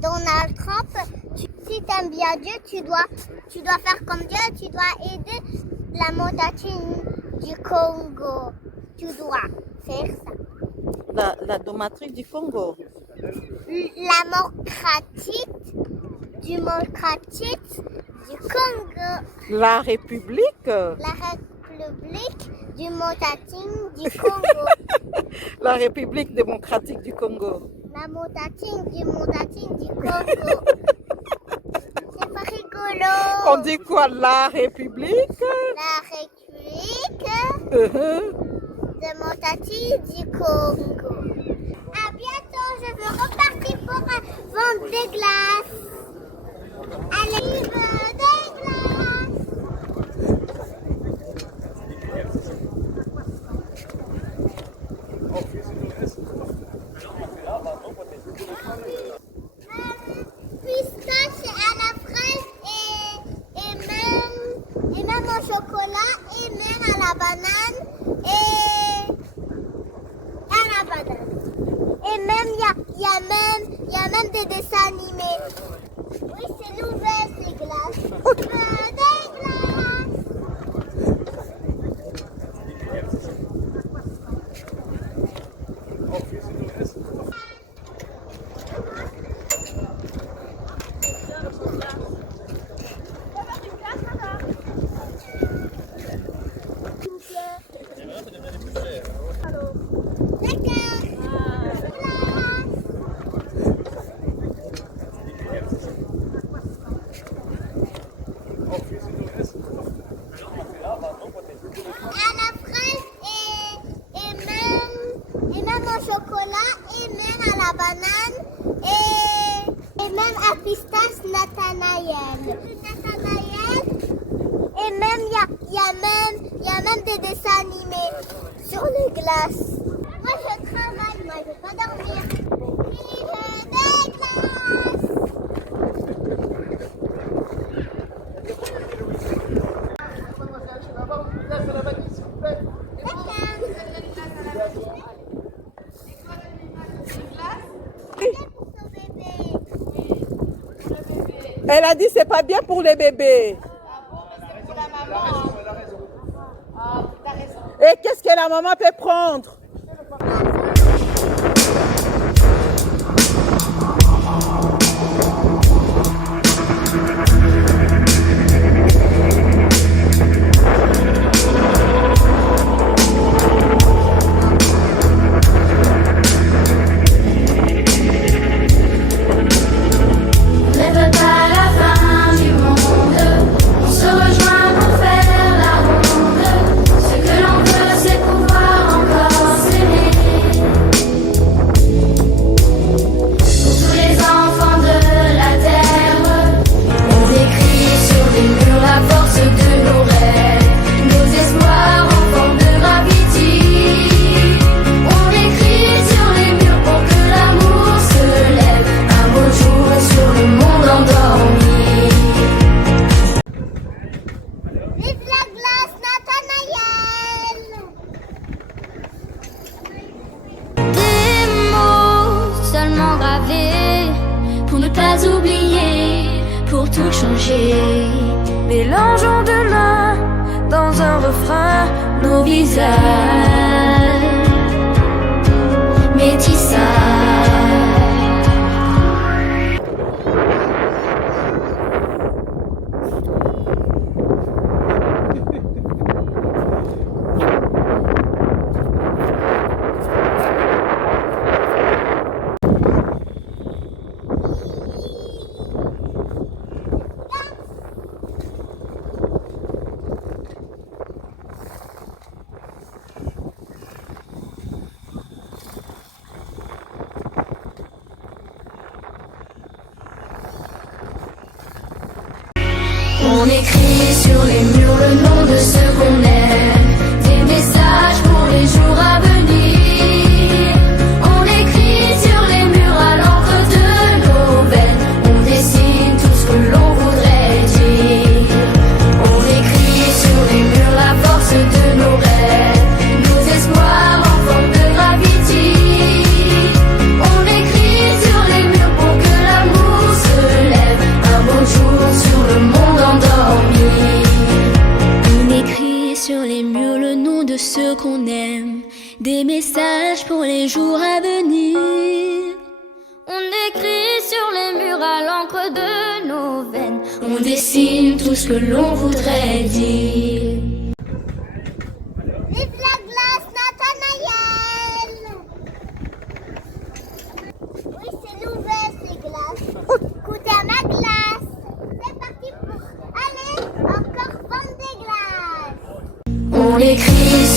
Donald Trump, si tu aimes bien Dieu, tu dois faire comme Dieu, tu dois aider la montagne du Congo. Tu dois faire ça. La domatrice du Congo. La démocratique du Congo. La République. La République du montagne du Congo. La République démocratique du Congo. La montagne du Congo. C'est pas rigolo. On dit quoi? La République? La République de montagne du Congo. À bientôt, je veux repartir pour vendre des glaces. Allez, des glaces. Pistache à la fraise et même au chocolat et même à la banane et à la banane. Et même il y a même des dessins animés. Oui, c'est nouvelle ces glaces. Des glaces. À la fraise et même au chocolat et même à la banane et même à pistache Nathanaël. Et même il y a même des dessins animés sur les glaces. Moi je travaille, moi je veux pas dormir. Vive des glaces. Elle a dit c'est pas bien pour les bébés. Et qu'est-ce que la maman peut prendre? Tout changer. Mélangeons de l'un dans un refrain nos visages. Métissage. On écrit sur les murs le nom de ceux qu'on aime, des messages pour les jours à venir. On écrit sur les murs à l'encre de nos veines, on dessine tout ce que l'on voudrait dire. On écrit sur les murs la force de nos rêves, nos espoirs en forme de gravity. On écrit sur les murs pour que l'amour des messages pour les jours à venir. On écrit sur les murs à l'encre de nos veines. On dessine tout ce que l'on voudrait dire. Vive la glace, Nathanaël! Oui, c'est nouvelle, ces glaces. Goûtez à ma glace. C'est parti pour aller encore vendre des glaces. On écrit